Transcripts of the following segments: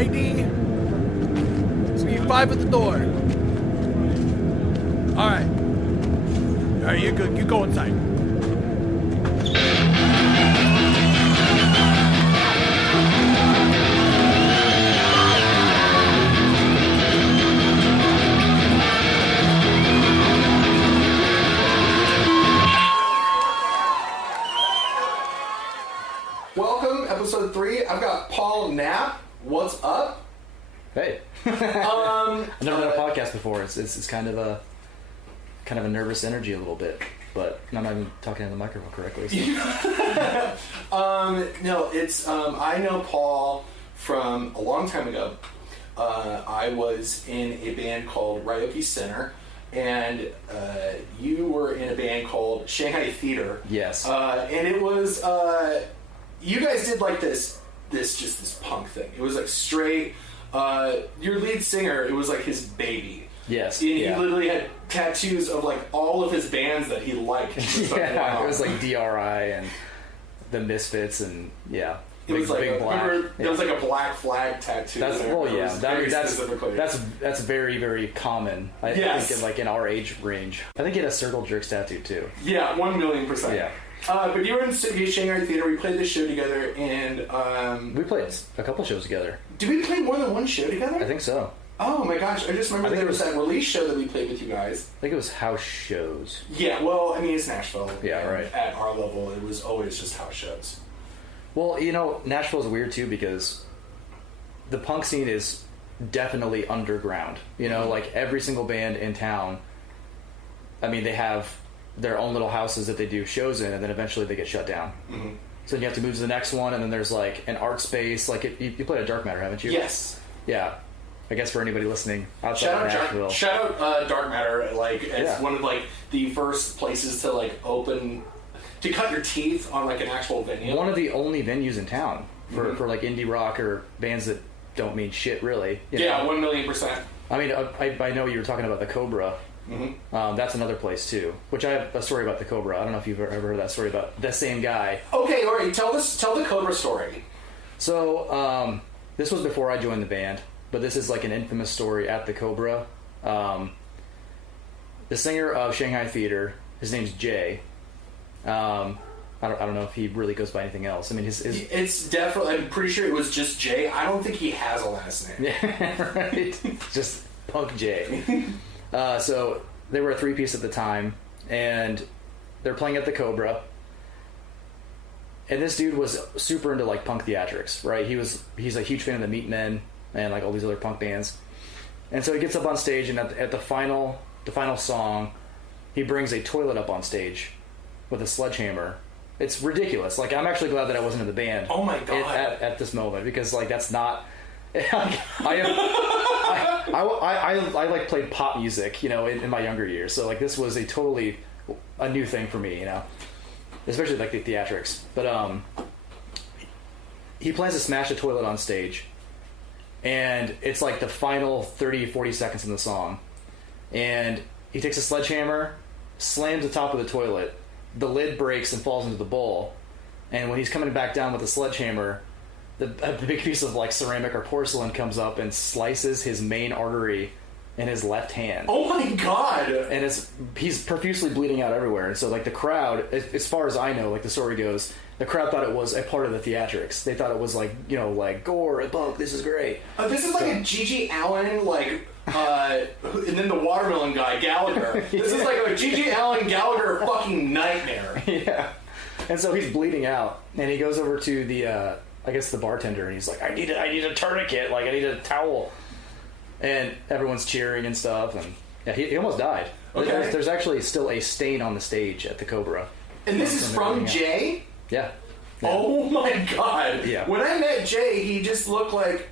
ID. It's gonna be 5 at the door. Alright. Alright, you're good. You go inside. Welcome, episode 3. I've got Paul Knapp. What's up? Hey. I've never done a podcast before. It's kind of a nervous energy a little bit, but I'm not even talking in the microphone correctly. So. No, it's I know Paul from a long time ago. I was in a band called Ryoki Center, and you were in a band called Shanghai Theater. Yes. And it was you guys did like this punk thing. It was like straight. Your lead singer, it was like his baby. Yes. And he literally had tattoos of like all of his bands that he liked. Yeah, it was like DRI and the Misfits and It was like big black. There was like a black flag tattoo. That's that's very, very common. I think in our age range. I think he had a circle jerks tattoo too. Yeah, 1,000,000%. Yeah. But you were in Shanghai Theater. We played this show together, and we played a couple shows together. Did we play more than one show together? I think so. Oh my gosh! I just remember there was that release show that we played with you guys. I think it was house shows. Yeah, well, I mean, it's Nashville. Yeah, right. At our level, it was always just house shows. Well, you know, Nashville's weird too because the punk scene is definitely underground. You know, like every single band in town. I mean, they have their own little houses that they do shows in, and then eventually they get shut down. Mm-hmm. So then you have to move to the next one, and then there's like an art space. Like you played at Dark Matter, haven't you? Yes. Yeah. I guess for anybody listening outside of Nashville. Shout out Dark Matter, like it's one of like the first places to like open to cut your teeth on like an actual venue. One of the only venues in town for like indie rock or bands that don't mean shit really. You know? 1,000,000%. I mean, I know you were talking about the Cobra. Mm-hmm. That's another place too. Which I have a story about the Cobra. I don't know if you've ever heard that story about the same guy. Okay, all right. Tell the Cobra story. So this was before I joined the band. But this is like an infamous story at the Cobra. The singer of Shanghai Theater, his name's Jay. I don't know if he really goes by anything else. I mean, it's definitely. I'm pretty sure it was just Jay. I don't think he has a last name. Yeah, right. Just Punk Jay. So they were a 3-piece at the time, and they're playing at the Cobra. And this dude was super into like punk theatrics, right? He's a huge fan of the Meatmen and like all these other punk bands. And so he gets up on stage, and at the final song, he brings a toilet up on stage with a sledgehammer. It's ridiculous. Like, I'm actually glad that I wasn't in the band. Oh my god! At this moment, because like that's not. I like played pop music, you know, in my younger years. So like this was a new thing for me, you know, especially like the theatrics. But he plans to smash a toilet on stage. And it's like the final 30-40 seconds in the song. And he takes a sledgehammer, slams the top of the toilet, the lid breaks and falls into the bowl. And when he's coming back down with the sledgehammer, a big piece of like ceramic or porcelain comes up and slices his main artery in his left hand. Oh my god! And he's profusely bleeding out everywhere. And so like the crowd, as far as I know, like the story goes, the crowd thought it was a part of the theatrics. They thought it was like, you know, like gore and punk. This is great. This is like a G.G. Allen, like, and then the watermelon guy Gallagher. This is like a G.G. Allen Gallagher fucking nightmare. Yeah. And so he's bleeding out, and he goes over to the, I guess the bartender, and he's like, I need a tourniquet, like I need a towel, and everyone's cheering and stuff, and yeah, he almost died. Okay. There's actually still a stain on the stage at the Cobra. And this is from Jay? Yeah. Oh my god. Yeah. When I met Jay, he just looked like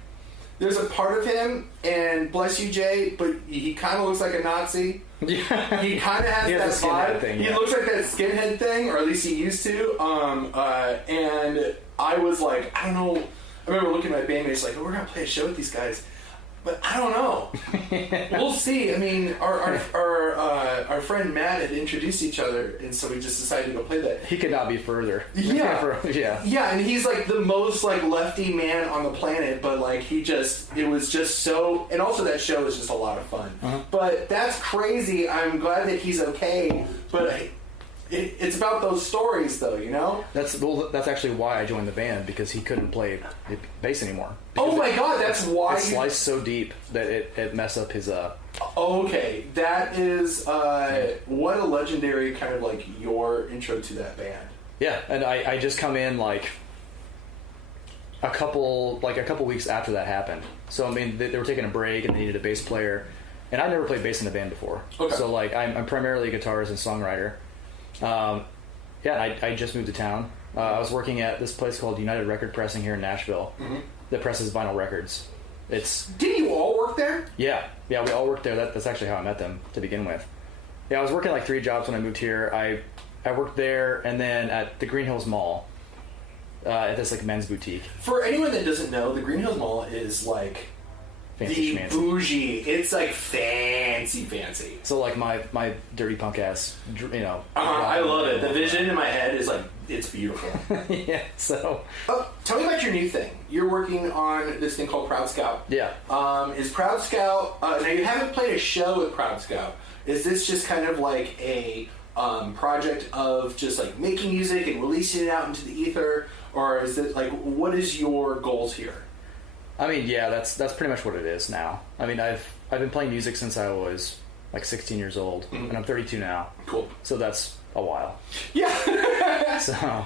there's a part of him, and bless you, Jay, but he kind of looks like a Nazi. Yeah. He kind of has that vibe. Thing, he looks like that skinhead thing, or at least he used to. And I was like, I don't know. I remember looking at my bandmates like, oh, we're going to play a show with these guys. But I don't know. We'll see. I mean, our friend Matt had introduced each other, and so we just decided to go play that. He could not be further. Yeah. Yeah, and he's like the most like lefty man on the planet, but like it was just so, and also that show was just a lot of fun. But that's crazy. I'm glad that he's okay, but it's about those stories, though, you know? That's actually why I joined the band, because he couldn't play bass anymore. Oh my god, that's why it sliced so deep that it messed up his Okay, that is what a legendary kind of like your intro to that band. Yeah, and I just come in like a couple weeks after that happened. So I mean they were taking a break and they needed a bass player, and I never played bass in a band before. Okay. So like I'm primarily a guitarist and songwriter. I just moved to town. I was working at this place called United Record Pressing here in Nashville that presses vinyl records. Didn't you all work there? Yeah, we all worked there. That's actually how I met them to begin with. Yeah, I was working like 3 jobs when I moved here. I worked there, and then at the Green Hills Mall, at this like men's boutique. For anyone that doesn't know, the Green Hills Mall is like Fancy the schmancy. bougie. It's like fancy. So like my dirty punk ass, you know. I love it. The vision in my head is like, it's beautiful. Yeah. So. Tell me about your new thing. You're working on this thing called Proud Scout. Yeah. Is Proud Scout? Now you haven't played a show with Proud Scout. Is this just kind of like a project of just like making music and releasing it out into the ether, or is it like, what is your goals here? I mean, yeah, that's pretty much what it is now. I mean, I've been playing music since I was like 16 years old, and I'm 32 now. Cool. So that's a while. Yeah. So,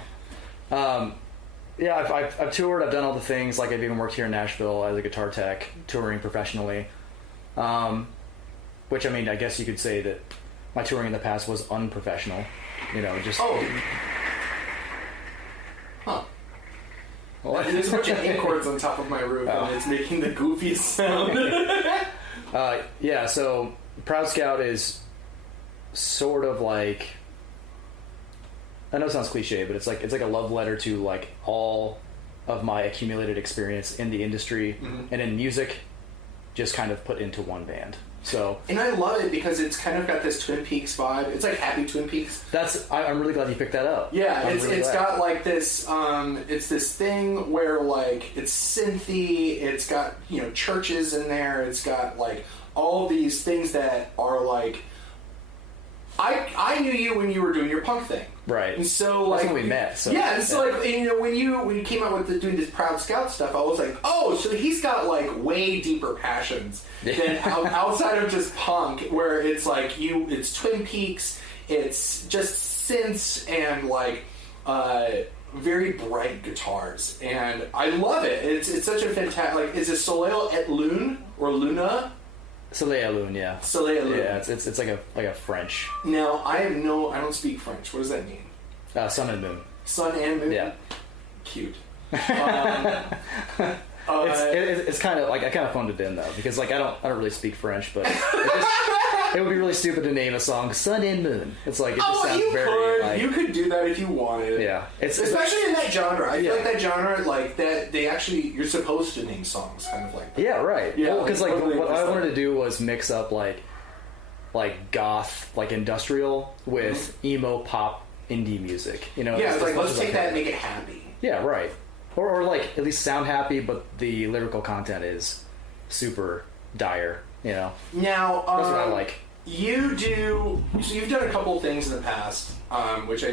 yeah, I've toured. I've done all the things. Like I've even worked here in Nashville as a guitar tech, touring professionally. Which I mean, I guess you could say that my touring in the past was unprofessional. You know, just. Oh. Huh. What? There's a bunch of ink cords on top of my roof, and it's making the goofiest sound. Yeah, so Proud Scout is sort of like, I know it sounds cliche, but it's like a love letter to like all of my accumulated experience in the industry and in music, just kind of put into one band. So, and I love it because it's kind of got this Twin Peaks vibe. It's like Happy Twin Peaks. I'm really glad you picked that up. Yeah, it's got like this. It's this thing where like it's synthy. It's got, you know, churches in there. It's got like all these things that are like. I knew you when you were doing your punk thing, right? And so like that's when we met. So, yeah, and so like, and, you know, when you came out with doing this Proud Scout stuff, I was like, oh, so he's got like way deeper passions than outside of just punk, where it's like it's Twin Peaks, it's just synths and like very bright guitars, and I love it. It's such a fantastic. Like, is it Soleil et Lune or Luna? Soleil et Lune, yeah. Soleil et Lune. Yeah, it's like a French. Now I don't speak French. What does that mean? Sun and moon. Sun and moon. Yeah. Cute. It's kind of like I kind of phoned it in though, because like I don't really speak French, but it would be really stupid to name a song "Sun and Moon." It's like it just sounds you could do that if you wanted. Yeah, especially in that genre. I feel like that genre, like that, they actually, you're supposed to name songs kind of like that. Yeah, right. Yeah, because like what I wanted to do was mix up like goth, like industrial with emo pop indie music. You know? Yeah, it's like let's take that and make it happy. Yeah, right. Or like at least sound happy, but the lyrical content is super dire. You know. Now that's what I like. You've done a couple of things in the past, which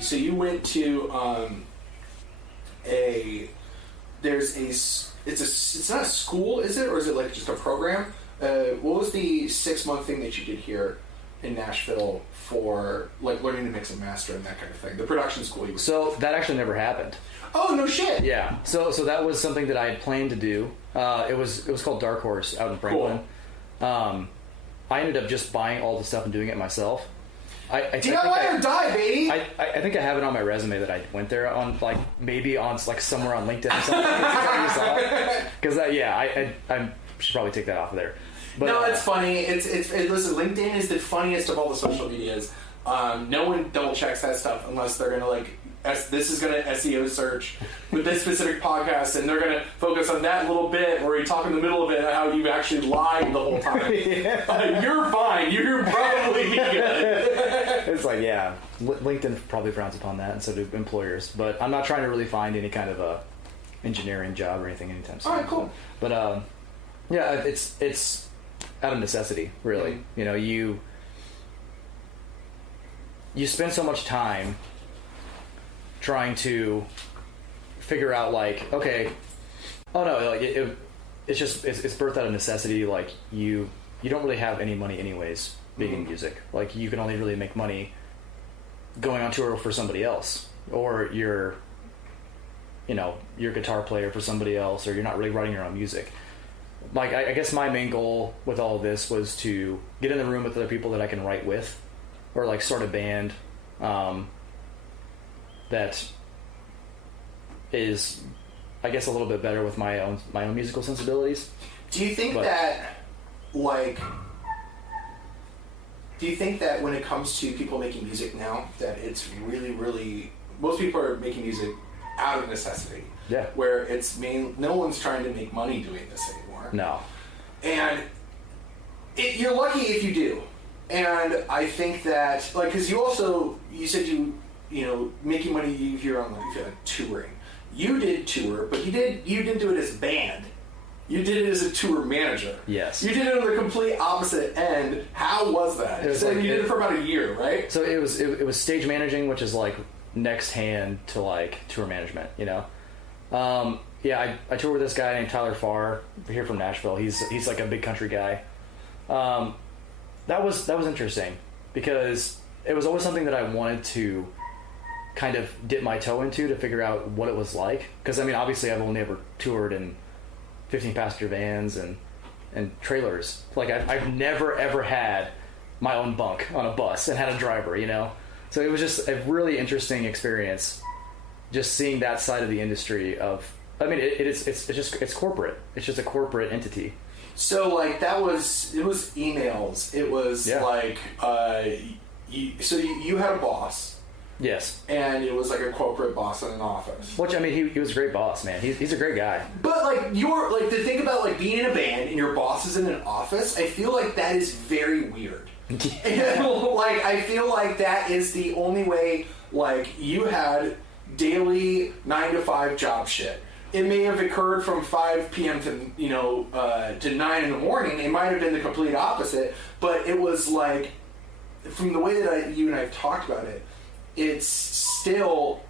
so you went to it's not a school, is it, or is it like just a program? What was the 6-month thing that you did here in Nashville for like learning to mix and master and that kind of thing? The production school. So that actually never happened. Oh no shit! Yeah. So that was something that I had planned to do. It was called Dark Horse out in Franklin. Cool. I ended up just buying all the stuff and doing it myself. Do not let her die, baby. I think I have it on my resume that I went there on, like maybe on like somewhere on LinkedIn or something. Because I should probably take that off of there. But, no, it's funny. Listen, LinkedIn is the funniest of all the social medias. No one double checks that stuff unless they're gonna like this is going to SEO search with this specific podcast, and they're going to focus on that little bit where you talk in the middle of it how you've actually lied the whole time. You're fine. You're probably good. It's like, yeah, LinkedIn probably frowns upon that, and so do employers. But I'm not trying to really find any kind of a engineering job or anything anytime soon. All right, cool. But yeah, it's out of necessity, really. Mm-hmm. You know, you spend so much time trying to figure out, like, okay, oh no, like it's just it's birthed out of necessity. Like you don't really have any money anyways being in music. Like you can only really make money going on tour for somebody else, or you're guitar player for somebody else, or you're not really writing your own music. Like I guess my main goal with all of this was to get in the room with other people that I can write with, or like start a band that is, I guess, a little bit better with my own musical sensibilities. Do you think that when it comes to people making music now, that it's really, really, most people are making music out of necessity? Yeah. Where no one's trying to make money doing this anymore. No. And you're lucky if you do. And I think that, like, because you said making money if you're on, like touring. You did tour, but you didn't do it as a band. You did it as a tour manager. Yes. You did it on the complete opposite end. How was that? You did it for about a year, right? So it was stage managing, which is like next hand to like tour management, you know? Yeah, I toured with this guy named Tyler Farr here from Nashville. He's like a big country guy. That was interesting because it was always something that I wanted to kind of dip my toe into to figure out what it was like. Because I mean, obviously, I've only ever toured in 15-passenger vans and trailers. Like I've never ever had my own bunk on a bus and had a driver, you know. So it was just a really interesting experience, just seeing that side of the industry. I mean, it's corporate. It's just a corporate entity. So like it was emails. It was like you had a boss. Yes. And it was like a corporate boss in an office. Which, I mean, he was a great boss, man. He's a great guy. But like the thing about like being in a band and your boss is in an office, I feel like that is very weird. And, like I feel like that is the only way. Like you had daily 9 to 5 job shit. It may have occurred from 5 p.m. to 9 in the morning. It might have been the complete opposite, but it was like, from the way that you and I have talked about it, it's still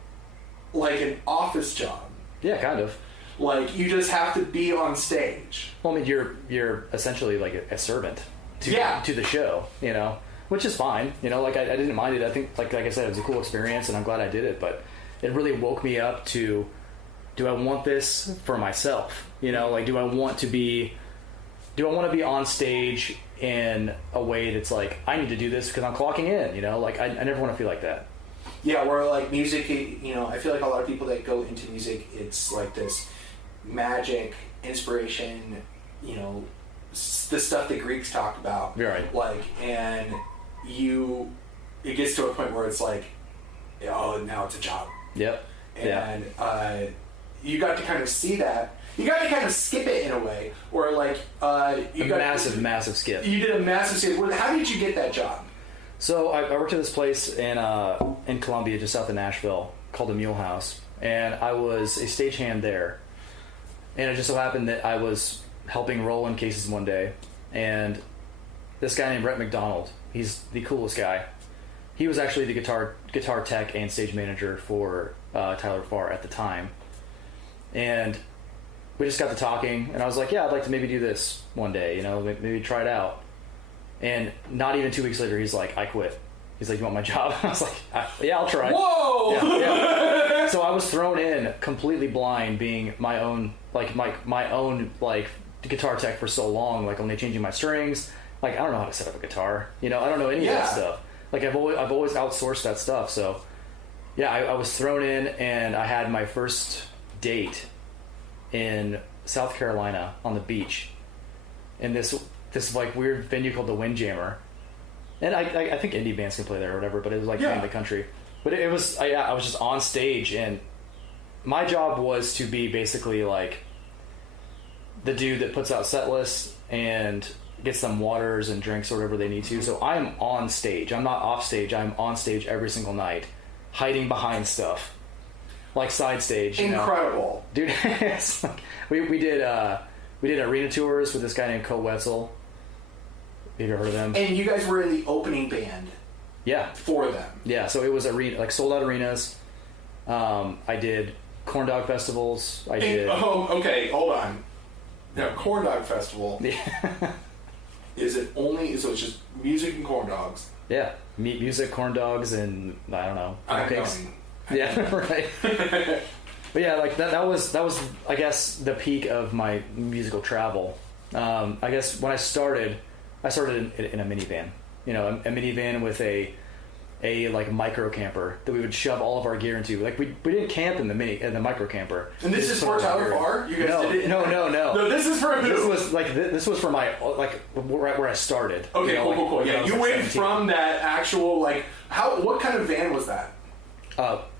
like an office job. Yeah, kind of. Like you just have to be on stage. Well, I mean, you're essentially like a servant to the show, you know, which is fine. You know, like I didn't mind it. I think, like I said, it was a cool experience, and I'm glad I did it. But it really woke me up to, do I want this for myself? You know, like do I want to be on stage in a way that's like, I need to do this because I'm clocking in, you know? Like I never want to feel like that. Yeah, where like music, you know, I feel like a lot of people that go into music, it's like this magic, inspiration, you know, the stuff that Greeks talk about. Right. Like, and it gets to a point where it's like, oh, now it's a job. Yep. And you got to kind of see that. You got to kind of skip it in a way, or like massive skip. You did a massive skip. How did you get that job? So I worked at this place in Columbia, just south of Nashville, called the Mule House, and I was a stagehand there. And it just so happened that I was helping roll in cases one day, and this guy named Brett McDonald, he's the coolest guy. He was actually the guitar tech and stage manager for Tyler Farr at the time. And we just got to talking, and I was like, yeah, I'd like to maybe do this one day, you know, maybe try it out. And not even 2 weeks later, he's like, I quit. He's like, you want my job? I was like, yeah, I'll try. Whoa! Yeah. So I was thrown in completely blind, being my own guitar tech for so long, like only changing my strings. Like, I don't know how to set up a guitar. You know, I don't know any of that stuff. Like, I've always outsourced that stuff. So yeah, I was thrown in, and I had my first date in South Carolina on the beach in this like weird venue called the Windjammer. And I think indie bands can play there or whatever, but it was like in the country. But it was I was just on stage, and my job was to be basically like the dude that puts out set lists and gets them waters and drinks or whatever they need to. So I'm on stage. I'm not off stage. I'm on stage every single night, hiding behind stuff, like side stage. Incredible, dude. It's like, we did arena tours with this guy named Co Wetzel. Have you ever heard of them? And you guys were in the opening band. Yeah. For them. Yeah. So it was sold out arenas. I did corn dog festivals. Oh, okay. Hold on. Now, corn dog festival. Yeah. Is it only? So it's just music and corn dogs. Yeah, meat, music, corn dogs, and I don't know, cakes. Yeah, right. But yeah, like that was I guess the peak of my musical travel. I guess when I started in a minivan. You know, a minivan with a like micro camper that we would shove all of our gear into. Like we didn't camp in the micro camper. And this is for Tyler Farr? You guys did it? No. No, this is for who? This was for my where I started. Okay, cool. Yeah, you went from that actual what kind of van was that?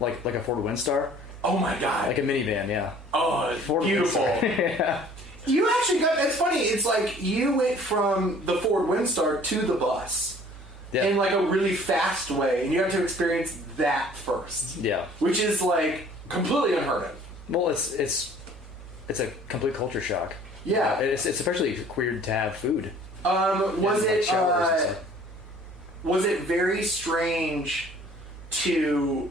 Like a Ford Windstar. Oh my god. Like a minivan, yeah. Oh, Ford beautiful. Yeah. You actually it's funny, it's like you went from the Ford Windstar to the bus. Yeah. In like a really fast way, and you have to experience that first. Yeah. Which is like completely unheard of. Well, it's a complete culture shock. Yeah. It's especially weird to have food. Was it very strange to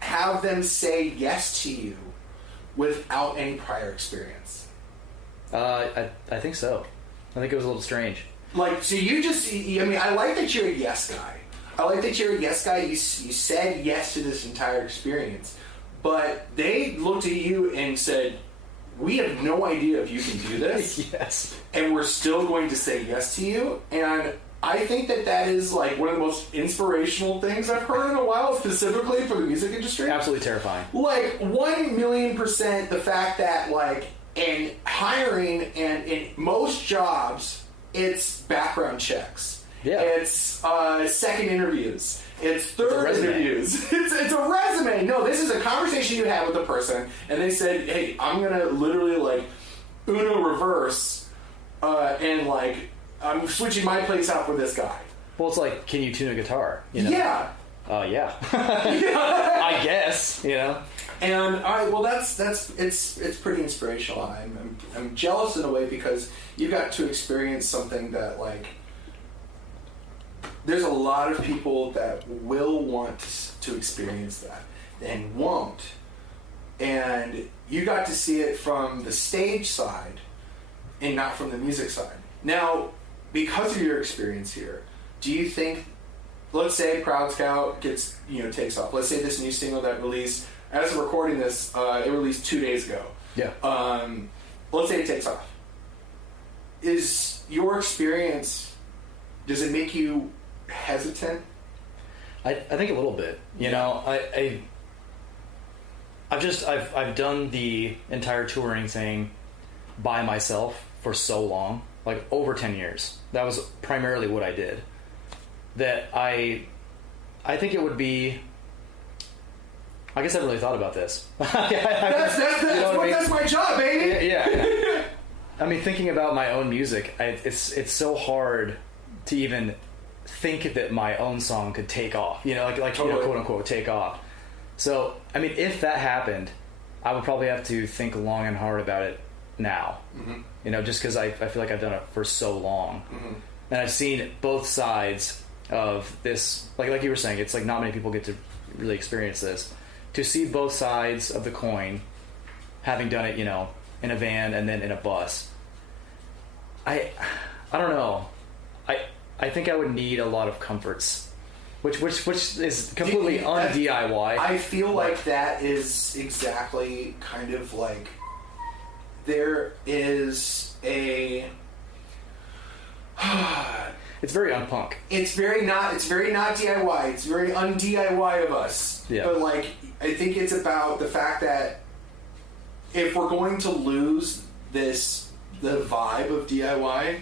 have them say yes to you without any prior experience? I think so. I think it was a little strange. Like, so you just, I mean, I like that you're a yes guy. I like that you're a yes guy. You said yes to this entire experience. But they looked at you and said, we have no idea if you can do this. Yes. And we're still going to say yes to you. And I think that is like one of the most inspirational things I've heard in a while, specifically for the music industry. Absolutely terrifying. Like, 1,000,000% the fact that, like, in hiring and in most jobs, it's background checks. Yeah. It's second interviews. It's third interviews. It's a resume. No, this is a conversation you had with a person, and they said, hey, I'm going to literally, like, Uno reverse, and, like, I'm switching my place out for this guy. Well, it's like, can you tune a guitar? You know? Yeah. Yeah. I guess, you know. And all right, well, it's pretty inspirational. I'm jealous in a way because you got to experience something that, like, there's a lot of people that will want to experience that and won't. And you got to see it from the stage side and not from the music side. Now, because of your experience here, do you think, let's say Proud Scout takes off. Let's say this new single that released, as of recording this, it released 2 days ago. Yeah. Let's say it takes off. Is your experience, does it make you hesitant? I think a little bit. You know, I've done the entire touring thing by myself for so long, like over 10 years. That was primarily what I did. That I think it would be. I guess I haven't really thought about this. That's my job, baby. Yeah. I mean, thinking about my own music, it's so hard to even think that my own song could take off. You know, like totally. Quote unquote take off. So, I mean, if that happened, I would probably have to think long and hard about it now. Mm-hmm. You know, just because I feel like I've done it for so long, mm-hmm. and I've seen both sides of this. Like you were saying, it's like not many people get to really experience this. To see both sides of the coin, having done it, you know, in a van and then in a bus, I don't know. I think I would need a lot of comforts, which is completely un-DIY. I feel like that is exactly kind of like there is a. It's very unpunk. It's very not DIY. It's very un-DIY of us. Yeah. But like, I think it's about the fact that if we're going to lose the vibe of DIY,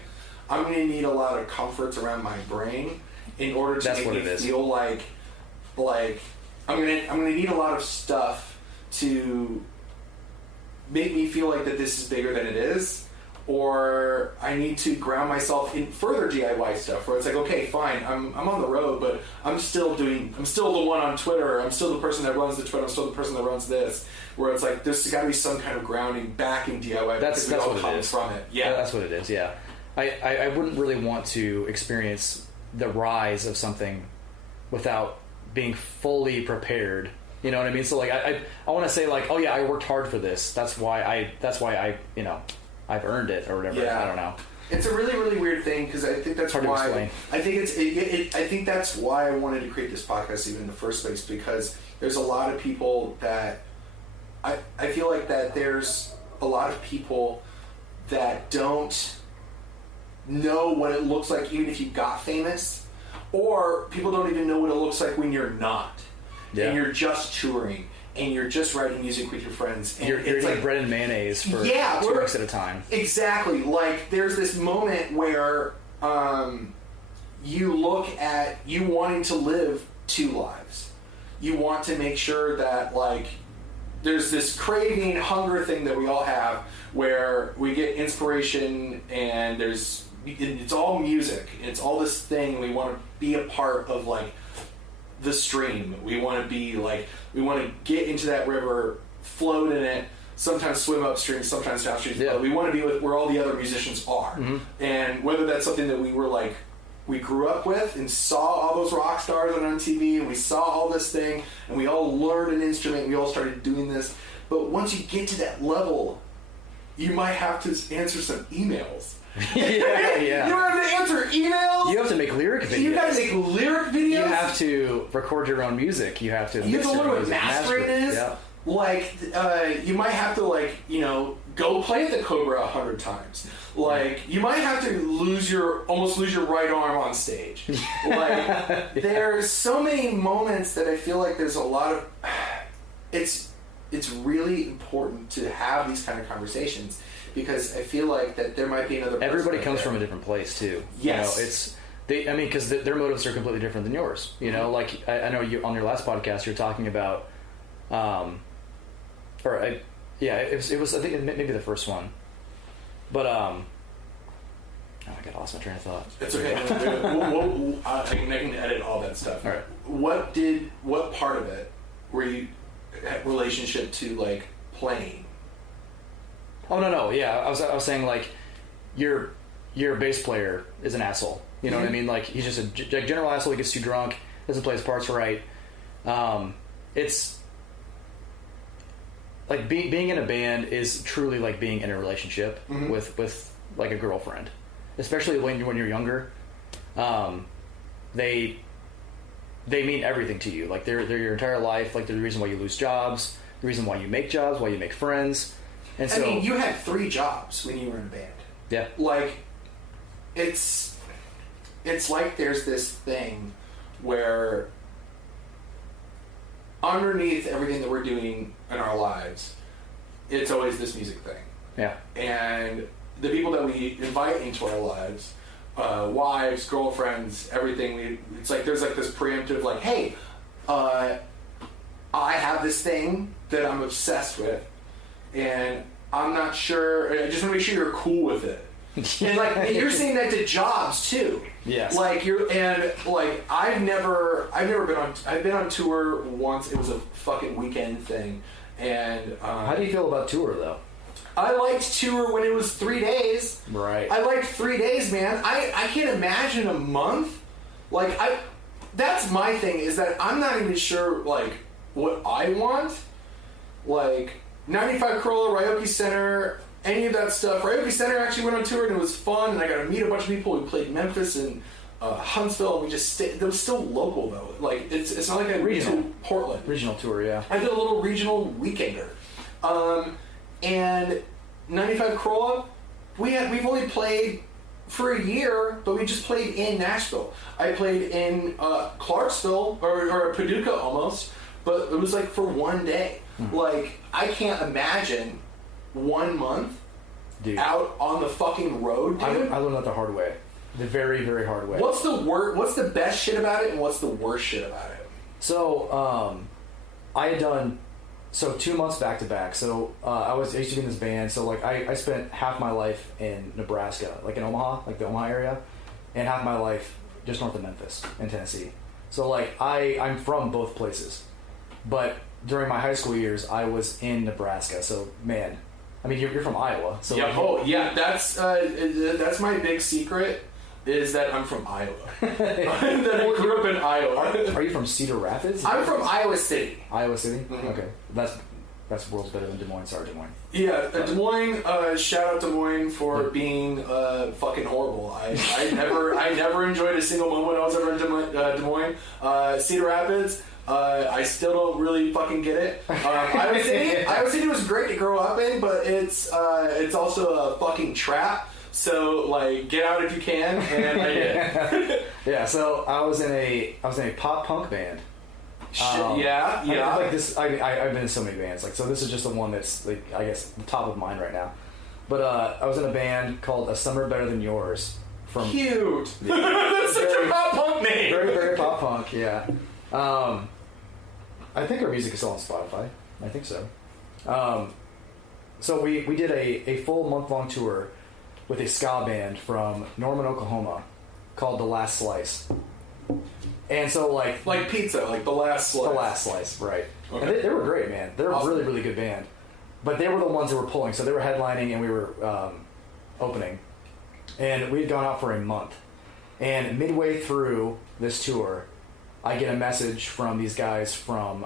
I'm going to need a lot of comforts around my brain in order to make me feel like like I'm gonna need a lot of stuff to make me feel like that this is bigger than it is, or I need to ground myself in further DIY stuff where it's like, okay, fine, I'm on the road, but I'm still the one on Twitter, I'm still the person that runs the Twitter, I'm still the person that runs this, where it's like there's got to be some kind of grounding back in DIY. That's what it is. From it. Yeah, that's what it is. Yeah, I wouldn't really want to experience the rise of something without being fully prepared. You know what I mean? So like I want to say like, oh yeah, I worked hard for this. That's why I you know, I've earned it or whatever. Yeah. I don't know. It's a really, really weird thing because I think that's hard why to explain. I think I think that's why I wanted to create this podcast even in the first place, because there's a lot of people that I feel like that there's a lot of people that don't know what it looks like even if you got famous, or people don't even know what it looks like when you're not. Yeah. And you're just touring, and you're just writing music with your friends. And you're it's eating like bread and mayonnaise for 2 weeks at a time. Exactly. Like, there's this moment where you look at you wanting to live 2 lives. You want to make sure that, like, there's this craving, hunger thing that we all have where we get inspiration and it's all music. It's all this thing. We want to be a part of, like, the stream. We want to be like, we want to get into that river, float in it, sometimes swim upstream, sometimes downstream. Yeah. We want to be with where all the other musicians are. Mm-hmm. And whether that's something that we grew up with and saw all those rock stars on MTV and we saw all this thing and we all learned an instrument and we all started doing this. But once you get to that level, you might have to answer some emails. Yeah. You don't have to answer emails. You have to make lyric videos. You gotta make lyric videos. You have to record your own music. You have to learn what mastering is. Yeah. Like, you might have to, like, you know, go play at the Cobra 100 times. Like, you might have to almost lose your right arm on stage. Like, there's so many moments that I feel like there's a lot of. It's really important to have these kind of conversations. Because I feel like that there might be another person. Everybody comes from a different place too. Yes, you know, because their motives are completely different than yours. You know, like I know you on your last podcast, you're talking about, it was I think maybe the first one, but oh, I lost my train of thought. It's okay. I can edit all that stuff. All right. What part of it were you relationship to, like, playing? Oh no, yeah. I was saying, like, your bass player is an asshole. You know what I mean? Like, he's just a general asshole. He gets too drunk, doesn't play his parts right. It's like being in a band is truly like being in a relationship with like a girlfriend, especially when you're younger. They mean everything to you. Like they're your entire life. Like they're the reason why you lose jobs, the reason why you make jobs, why you make friends. And so, I mean, you had 3 jobs when you were in a band. Yeah. Like, it's like there's this thing where underneath everything that we're doing in our lives, it's always this music thing. Yeah. And the people that we invite into our lives, wives, girlfriends, everything, it's like there's like this preemptive, like, hey, I have this thing that I'm obsessed with, and I'm not sure. I just want to make sure you're cool with it. And like you're saying that to jobs too. Yes. Like I've been on tour once. It was a fucking weekend thing. And how do you feel about tour though? I liked tour when it was 3 days. Right. I liked 3 days, man. I can't imagine a month. Like that's my thing, is that I'm not even sure like what I want. Like 95 Corolla, Ryoki Center, any of that stuff. Ryoki Center actually went on tour and it was fun, and I got to meet a bunch of people. We played Memphis and Huntsville, and we just stayed. It was still local though. Like it's not like I went to Portland. Regional tour, yeah. I did a little regional weekender. And 95 Corolla, we've only played for a year, but we just played in Nashville. I played in Clarksville or Paducah almost, but it was like for 1 day. Like, I can't imagine 1 month out on the fucking road, dude. I learned that the hard way. The very, very hard way. What's the best shit about it, and what's the worst shit about it? So, I had done 2 months back to back. So I used to be in this band. So like I spent half my life in Nebraska, like in Omaha, like the Omaha area, and half my life just north of Memphis in Tennessee. So like I'm from both places, but during my high school years I was in Nebraska. So man, I mean you're from Iowa. So yeah. like, Oh yeah, that's my big secret. Is that I'm from Iowa. That I grew up in Iowa. Are you from Cedar Rapids? I'm from Iowa City. Iowa City? Mm-hmm. Okay. That's worlds better than Des Moines. Sorry, Des Moines. Yeah, Des Moines, shout out Des Moines for being fucking horrible. I never enjoyed a single moment I was ever in Des Moines. Cedar Rapids, I still don't really fucking get it. Iowa City was great to grow up in, but it's also a fucking trap. So like, get out if you can, and I did. Yeah, so I was in a pop punk band. Yeah. Like this, I've been in so many bands. Like, so this is just the one that's like, I guess, the top of mind right now. But I was in a band called A Summer Better Than Yours. Cute. Yeah, That's such a pop punk name. Very, very pop punk. Yeah. I think our music is still on Spotify. I think so. So we did a full month-long tour with a ska band from Norman, Oklahoma, called The Last Slice. And so like pizza, like The Last Slice. The Last Slice, right. Okay. And they were great, man. They're awesome. a really, really good band. But they were the ones that were pulling. So they were headlining and we were opening. And we had gone out for a month. And midway through this tour, I get a message from these guys from,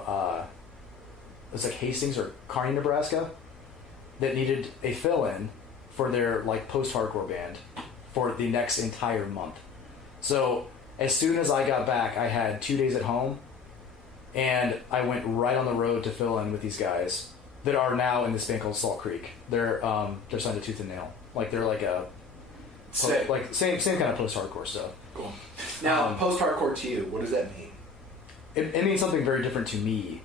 it's like Hastings or Kearney, Nebraska, that needed a fill-in for their like post-hardcore band for the next entire month. So as soon as I got back, I had 2 days at home, and I went right on the road to fill in with these guys that are now in this band called Salt Creek. They're signed to Tooth and Nail. Like they're like a like same kind of post-hardcore stuff. Cool. Now, post-hardcore to you, what does that mean? It means something very different to me.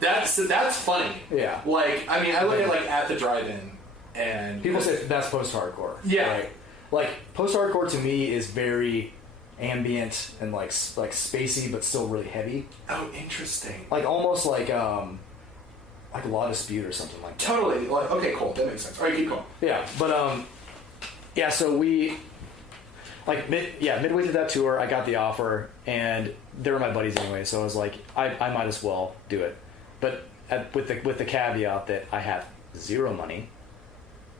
That's funny. Yeah. Like, I mean, I look at like At the Drive-In, and people say that's post-hardcore. Yeah. Right? Like post-hardcore to me is very ambient and like spacey, but still really heavy. Oh, interesting. Like almost like a Law Dispute or something like that. Totally. Like, okay, cool. That makes sense. All right, keep going. Yeah, but yeah. So we midway through that tour, I got the offer, and they were my buddies anyway. So I was like, I might as well do it, but with the caveat that I have zero money.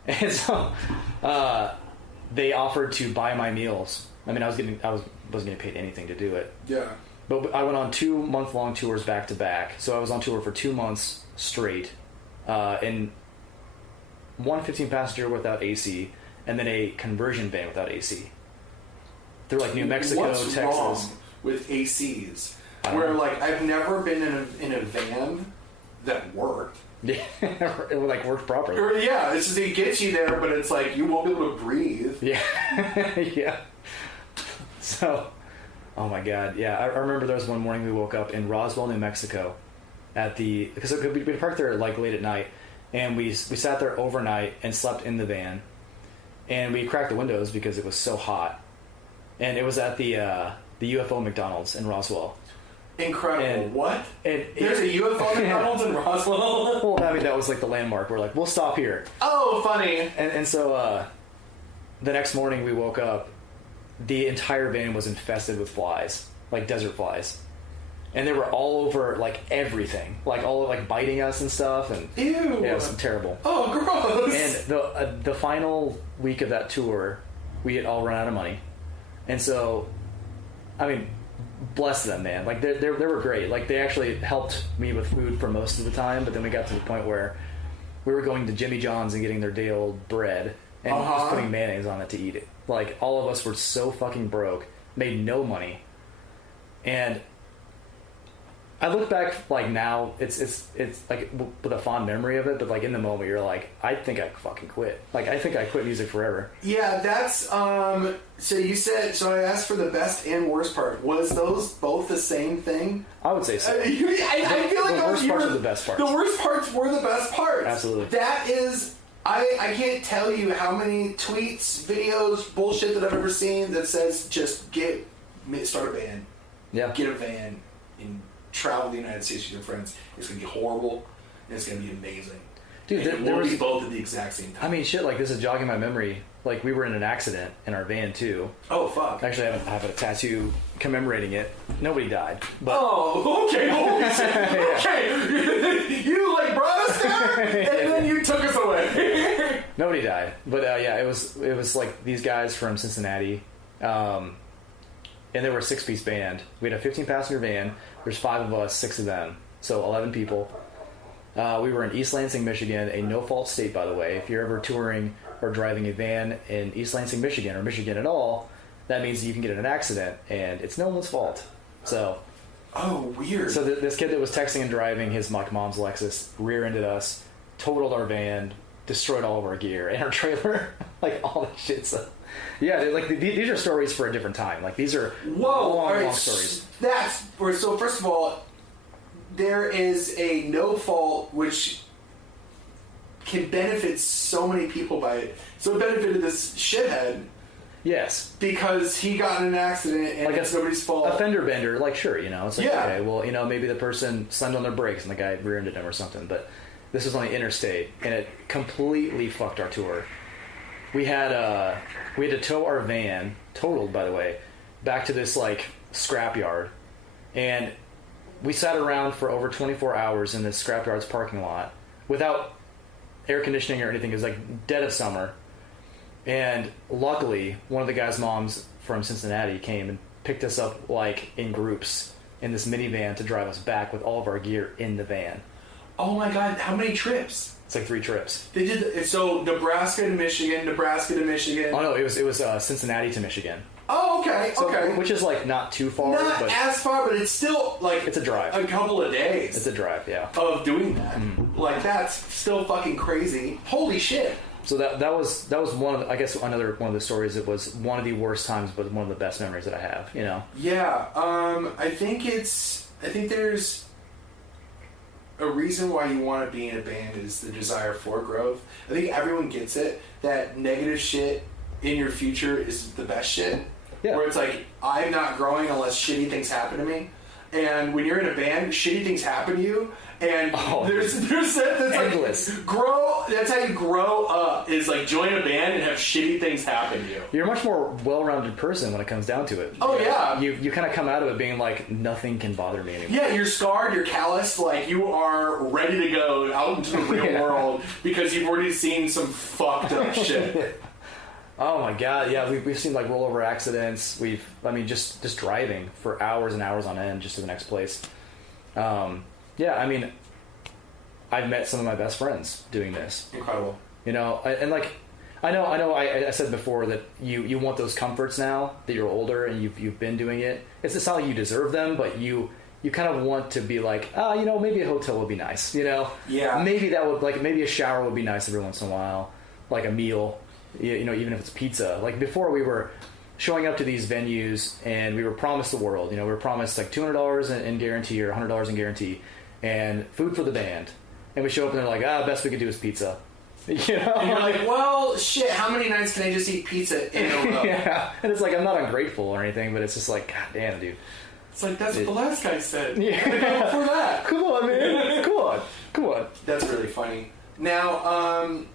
And so they offered to buy my meals. I mean, I wasn't getting paid anything to do it. Yeah. But I went on 2 month-long tours back to back. So I was on tour for 2 months straight, in one 15-passenger without AC, and then a conversion van without AC. Through like New Mexico, What's Texas. wrong with ACs? Where like I've never been in a van that worked. Yeah, it like worked properly. Or, yeah, it's just, it gets you there, but it's like you won't be able to breathe. Yeah, yeah. So, oh my god, yeah. I remember there was one morning we woke up in Roswell, New Mexico, because we parked there like late at night, and we sat there overnight and slept in the van, and we cracked the windows because it was so hot, and it was at the UFO McDonald's in Roswell. Incredible. And, what? There's a UFO McDonald's in Roswell? Well, I mean, that was like the landmark. We're like, we'll stop here. Oh, funny. And so the next morning we woke up, the entire van was infested with flies, like desert flies. And they were all over, like, everything. Like, all, like, biting us and stuff. And ew. Yeah, it was terrible. Oh, gross. And the final week of that tour, we had all run out of money. And so, I mean, bless them, man. Like, they were great. Like, they actually helped me with food for most of the time. But then we got to the point where we were going to Jimmy John's and getting their day-old bread and just putting mayonnaise on it to eat it. Like, all of us were so fucking broke, made no money. And I look back, like, now, it's like, with a fond memory of it, but, like, in the moment, you're like, I think I fucking quit. Like, I think I quit music forever. Yeah, that's, so you said, so I asked for the best and worst part. Was those both the same thing? I would say so. I feel like the worst parts are the best parts. The worst parts were the best parts. Absolutely. That is, I can't tell you how many tweets, videos, bullshit that I've ever seen that says just start a band. Yeah. Get a van and travel the United States with your friends. It's going to be horrible, and it's going to be amazing. Dude, and we'll be both at the exact same time. I mean, shit, like, this is jogging my memory. Like, we were in an accident in our van, too. Oh, fuck. Actually, I have a tattoo commemorating it. Nobody died. But oh, okay. Holy shit. Okay. You, like, brought us there, and then you took us away. Nobody died. But, yeah, it was, like, these guys from Cincinnati. And they were a 6-piece band. We had a 15-passenger van. There's 5 of us, 6 of them. So 11 people. We were in East Lansing, Michigan, a no-fault state, by the way. If you're ever touring or driving a van in East Lansing, Michigan, or Michigan at all, that means you can get in an accident, and it's no one's fault. So, oh, weird. So this kid that was texting and driving his mom's Lexus rear-ended us, totaled our van, destroyed all of our gear and our trailer, like all that shit. So, yeah, like these are stories for a different time. Like these are long stories. So first of all, there is a no fault which can benefit so many people by it. So it benefited this shithead. Yes. Because he got in an accident and like it's nobody's fault. A fender bender, like, sure, you know, it's like, okay, well, you know, maybe the person slammed on their brakes and the guy rear-ended him or something, but this was on the interstate and it completely fucked our tour. We had to tow our van, totaled by the way, back to this like scrapyard, and we sat around for over 24 hours in this scrapyard's parking lot without air conditioning or anything. It was like dead of summer. And luckily, one of the guys' moms from Cincinnati came and picked us up like in groups in this minivan to drive us back with all of our gear in the van. Oh my God, how many trips? It's like 3 trips. They did so Nebraska to Michigan. Oh no, it was Cincinnati to Michigan. Oh, okay, so, okay. Which is like not too far. Not as far, but it's still like it's a drive. A couple of days. It's a drive, yeah. Of doing that, like that's still fucking crazy. Holy shit. So that was one of the, I guess another one of the stories. It was one of the worst times, but one of the best memories that I have. You know. Yeah. I think there's a reason why you want to be in a band is the desire for growth. I think everyone gets it that negative shit in your future is the best shit. Yeah. Where it's like, I'm not growing unless shitty things happen to me. And when you're in a band, shitty things happen to you. And there's that's endless. Like, that's how you grow up, is like join a band and have shitty things happen to you. You're a much more well-rounded person when it comes down to it. Oh, yeah. You kind of come out of it being like, nothing can bother me anymore. Yeah, you're scarred, you're calloused, like you are ready to go out into the real world because you've already seen some fucked up shit. Oh my God, yeah, we've seen like rollover accidents. Just driving for hours and hours on end just to the next place. Yeah, I mean, I've met some of my best friends doing this. Incredible. You know, and like, I know. I said before that you want those comforts now that you're older and you've been doing it. It's not like you deserve them, but you kind of want to be like, you know, maybe a hotel would be nice. You know, yeah. Maybe a shower would be nice every once in a while, like a meal. You know, even if it's pizza. Like before, we were showing up to these venues and we were promised the world. You know, we were promised like $200 in guarantee or $100 in guarantee and food for the band. And we show up and they're like, best we could do is pizza. You know? And you're like, well, shit, how many nights can I just eat pizza in a row? Yeah. And it's like, I'm not ungrateful or anything, but it's just like, God damn, dude. It's like, that's what the last guy said. Yeah. Go for that. Come on, man. Come on. That's really funny. Now,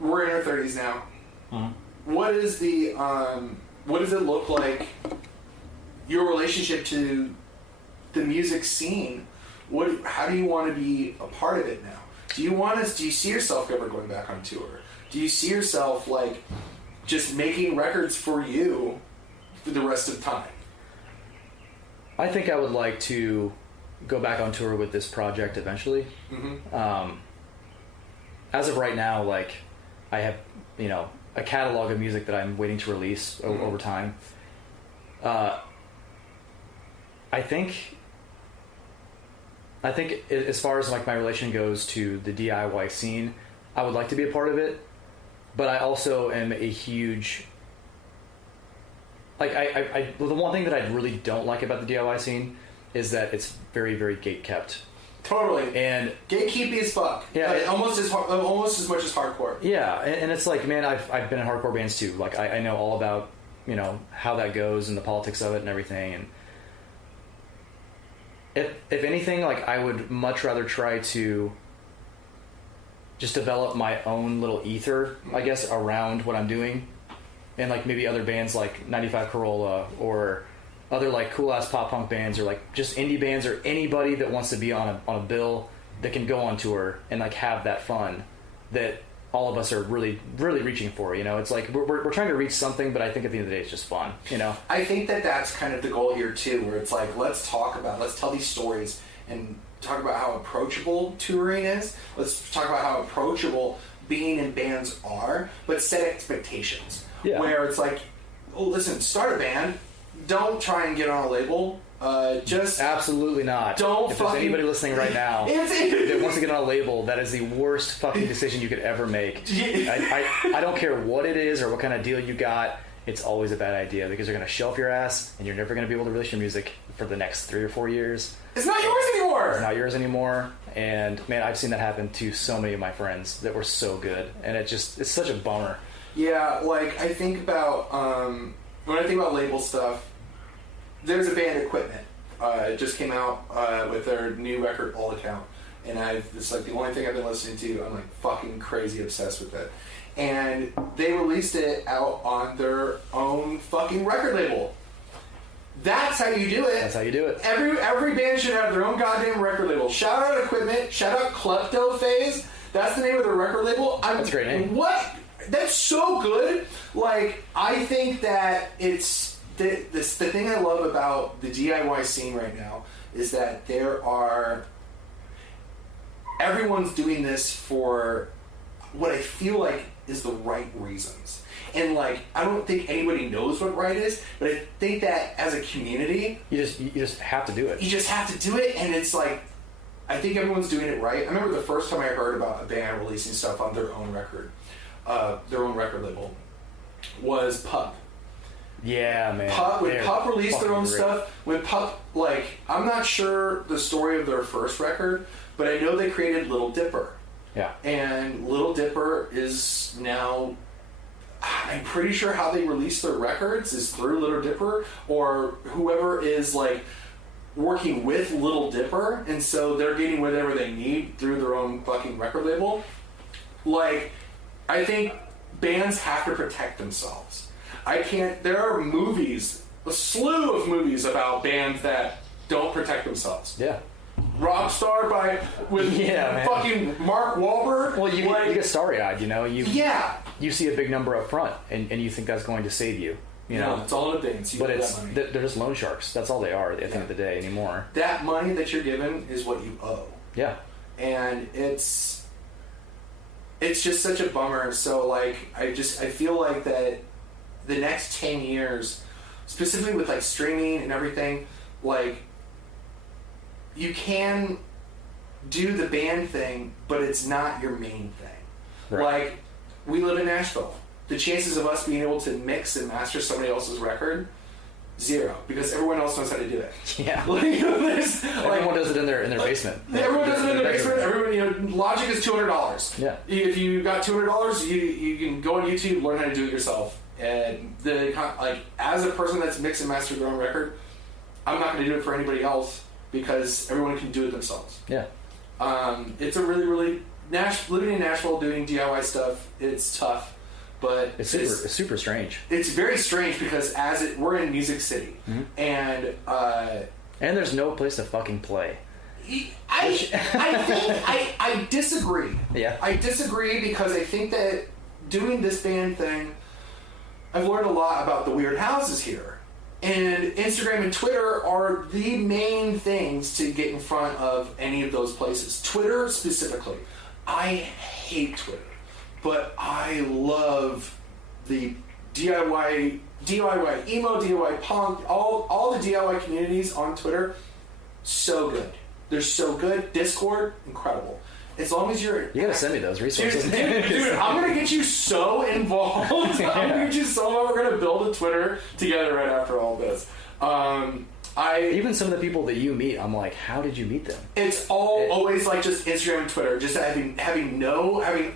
we're in our 30s now. Mm-hmm. What does it look like, your relationship to the music scene? How do you want to be a part of it now? Do you see yourself ever going back on tour? Do you see yourself like just making records for you for the rest of time? I think I would like to go back on tour with this project eventually. Mm-hmm. As of right now, like, I have, you know, a catalog of music that I'm waiting to release over time. I think as far as like my relation goes to the DIY scene, I would like to be a part of it, but I also am a huge, like, the one thing that I really don't like about the DIY scene is that it's very, very gate kept. Totally. And gatekeeping as fuck. Yeah. Like, almost as much as hardcore. Yeah, and it's like, man, I've been in hardcore bands too. Like, I know all about, you know, how that goes and the politics of it and everything. And if anything, like I would much rather try to just develop my own little ether, I guess, around what I'm doing, and like maybe other bands like 95 Corolla or other like cool ass pop punk bands or like just indie bands or anybody that wants to be on a bill that can go on tour and like have that fun that all of us are really reaching for. You know, it's like we're trying to reach something, but I think at the end of the day it's just fun. You know, I think that's kind of the goal here too, where it's like let's tell these stories and talk about how approachable touring is. Let's talk about how approachable being in bands are, but set expectations. Yeah. Where it's like, oh, listen, start a band. Don't try and get on a label. Just absolutely not. Don't. If there's anybody listening right now that wants to get on a label, that is the worst fucking decision you could ever make. I don't care what it is or what kind of deal you got. It's always a bad idea because you're going to shelf your ass and you're never going to be able to release your music for the next 3 or 4 years. It's not yours anymore. It's not yours anymore. And man, I've seen that happen to so many of my friends that were so good, and it's such a bummer. Yeah, like I think about when I think about label stuff. There's a band, Equipment. It just came out with their new record, All Account, and it's like the only thing I've been listening to. I'm like fucking crazy obsessed with it, and they released it out on their own fucking record label. That's how you do it. That's how you do it. Every band should have their own goddamn record label. Shout out Equipment. Shout out Klepto Phase. That's the name of their record label. That's a great name. What? That's so good. Like I think that it's. The thing I love about the DIY scene right now is that everyone's doing this for what I feel like is the right reasons. And like, I don't think anybody knows what right is, but I think that as a community, you just have to do it. You just have to do it, and it's like, I think everyone's doing it right. I remember the first time I heard about a band releasing stuff on their own record label, was Pup. Yeah, man. When Pup released their own great stuff, when Pup, like, I'm not sure the story of their first record, but I know they created Little Dipper. Yeah. And Little Dipper is now, I'm pretty sure how they release their records is through Little Dipper, or whoever is, like, working with Little Dipper, and so they're getting whatever they need through their own fucking record label. Like, I think bands have to protect themselves. There are movies, a slew of movies about bands that don't protect themselves. Yeah. Rockstar with fucking Mark Wahlberg. Well, you get starry-eyed, you know? You see a big number up front, and you think that's going to save you. You know? It's all in advance. But they're just loan sharks. That's all they are at the end of the day anymore. That money that you're given is what you owe. Yeah. And it's just such a bummer. So, like, I feel like that the next 10 years, specifically with like streaming and everything, like you can do the band thing, but it's not your main thing. Right. Like we live in Nashville. The chances of us being able to mix and master somebody else's record, 0, because everyone else knows how to do it. Yeah. Everyone does it in their basement. Everyone does it in their basement. Everyone, Logic is $200. Yeah. If you got $200, you can go on YouTube, learn how to do it yourself. And as a person that's mixed and mastered their own record, I'm not going to do it for anybody else because everyone can do it themselves. Yeah. It's a really, really living in Nashville doing DIY stuff. It's tough, but it's super strange. It's very strange because we're in Music City, mm-hmm. and there's no place to fucking play. I disagree. Yeah. I disagree because I think that doing this band thing, I've learned a lot about the weird houses here. And Instagram and Twitter are the main things to get in front of any of those places. Twitter specifically. I hate Twitter, but I love the DIY emo, DIY punk, all the DIY communities on Twitter. So good. They're so good. Discord, incredible. As long as you gotta send me those resources. Dude, I'm gonna get you so involved. I'm gonna get you so involved. We're gonna build a Twitter together right after all this. Even some of the people that you meet, I'm like, how did you meet them? It's always like just Instagram and Twitter, just having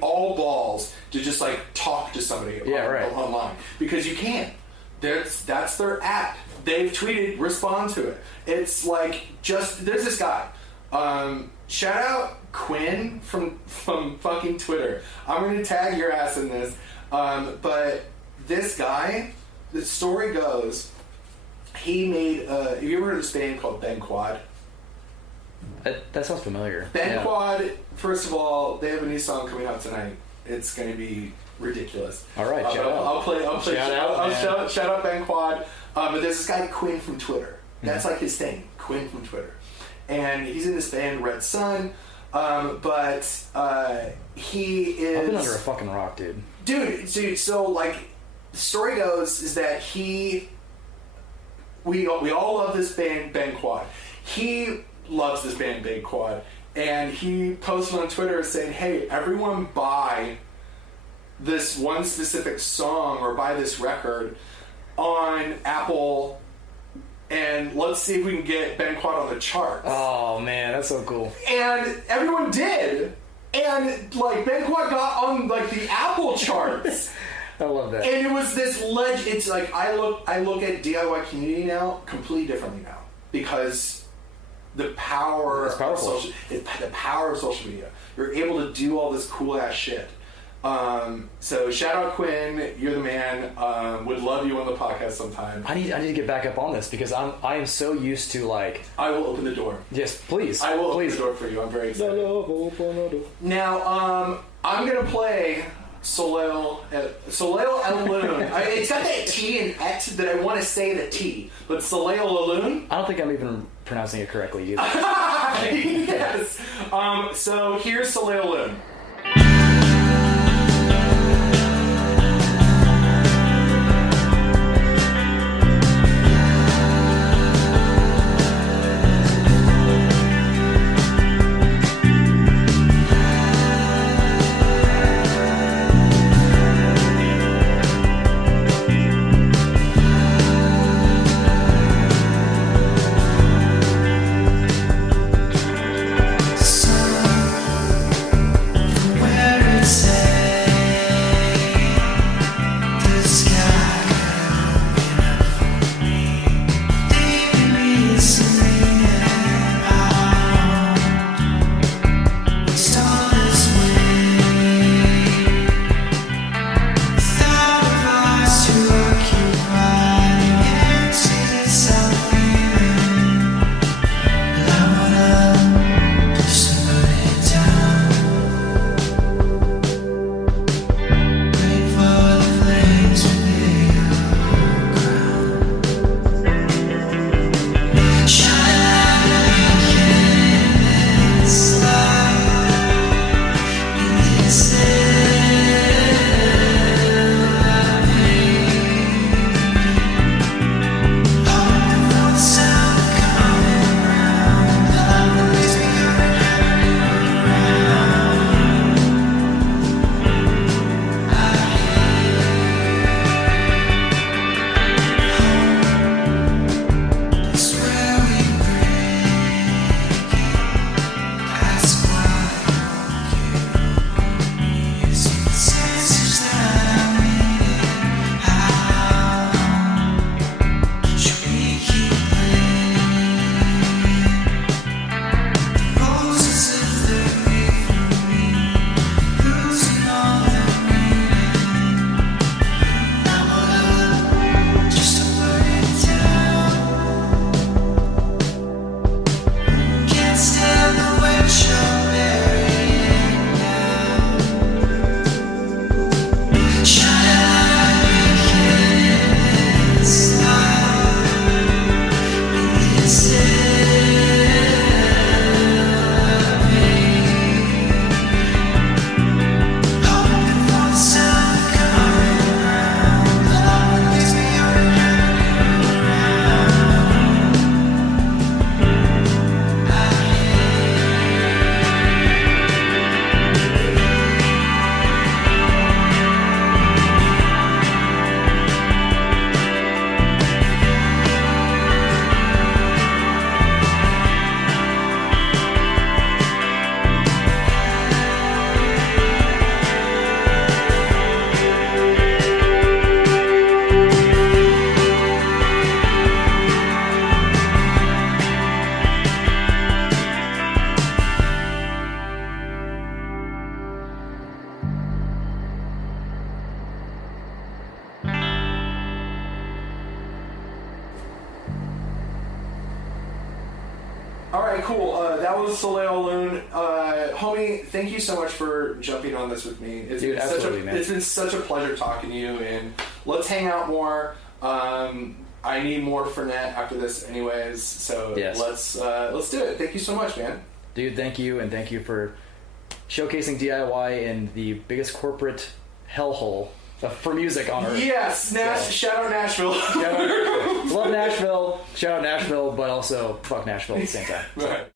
all balls to just like talk to somebody online, because you can. That's their app. They've tweeted, respond to it. It's like there's this guy. Shout out Quinn from fucking Twitter. I'm gonna tag your ass in this. But this guy, the story goes, he made. Have you ever heard of this band called Ben Quad? That sounds familiar. Ben Quad. First of all, they have a new song coming out tonight. It's gonna be ridiculous. All right, shout out. I'll shout out Ben Quad. But there's this guy Quinn from Twitter. That's like his thing, Quinn from Twitter, and he's in this band Red Sun. But he is. I've been under a fucking rock, dude. Dude. So like, the story goes is that we all love this band Ben Quad. He loves this band Ben Quad, and he posted on Twitter saying, "Hey, everyone buy this one specific song or buy this record on Apple, and let's see if we can get Ben Quad on the charts." Oh man, that's so cool. And everyone did, and like Ben Quad got on like the Apple charts. I love that. And it was this It's like I look at DIY community now completely differently now, because the power It's powerful. the power of social media. You're able to do all this cool ass shit. So shout out Quinn, you're the man. Would love you on the podcast sometime. I need to get back up on this because I am so used to like. I will open the door. Yes, please. I will please. open the door for you. I'm very excited. Now, I'm gonna play Soleil El Loon. It's got that T and X that I want to say the T, but Soleil El Loon. I don't think I'm even pronouncing it correctly either. Yes. So here's Soleil El Loon. All right, cool. That was Soleil Loon. Homie, thank you so much for jumping on this with me. It's been such a pleasure talking to you, and let's hang out more. I need more Fernet after this anyways, so let's do it. Thank you so much, man. Dude, thank you, and thank you for showcasing DIY in the biggest corporate hellhole for music on earth. Yes, shout out Nashville. Love Nashville, shout out Nashville, but also fuck Nashville at the same time. Right.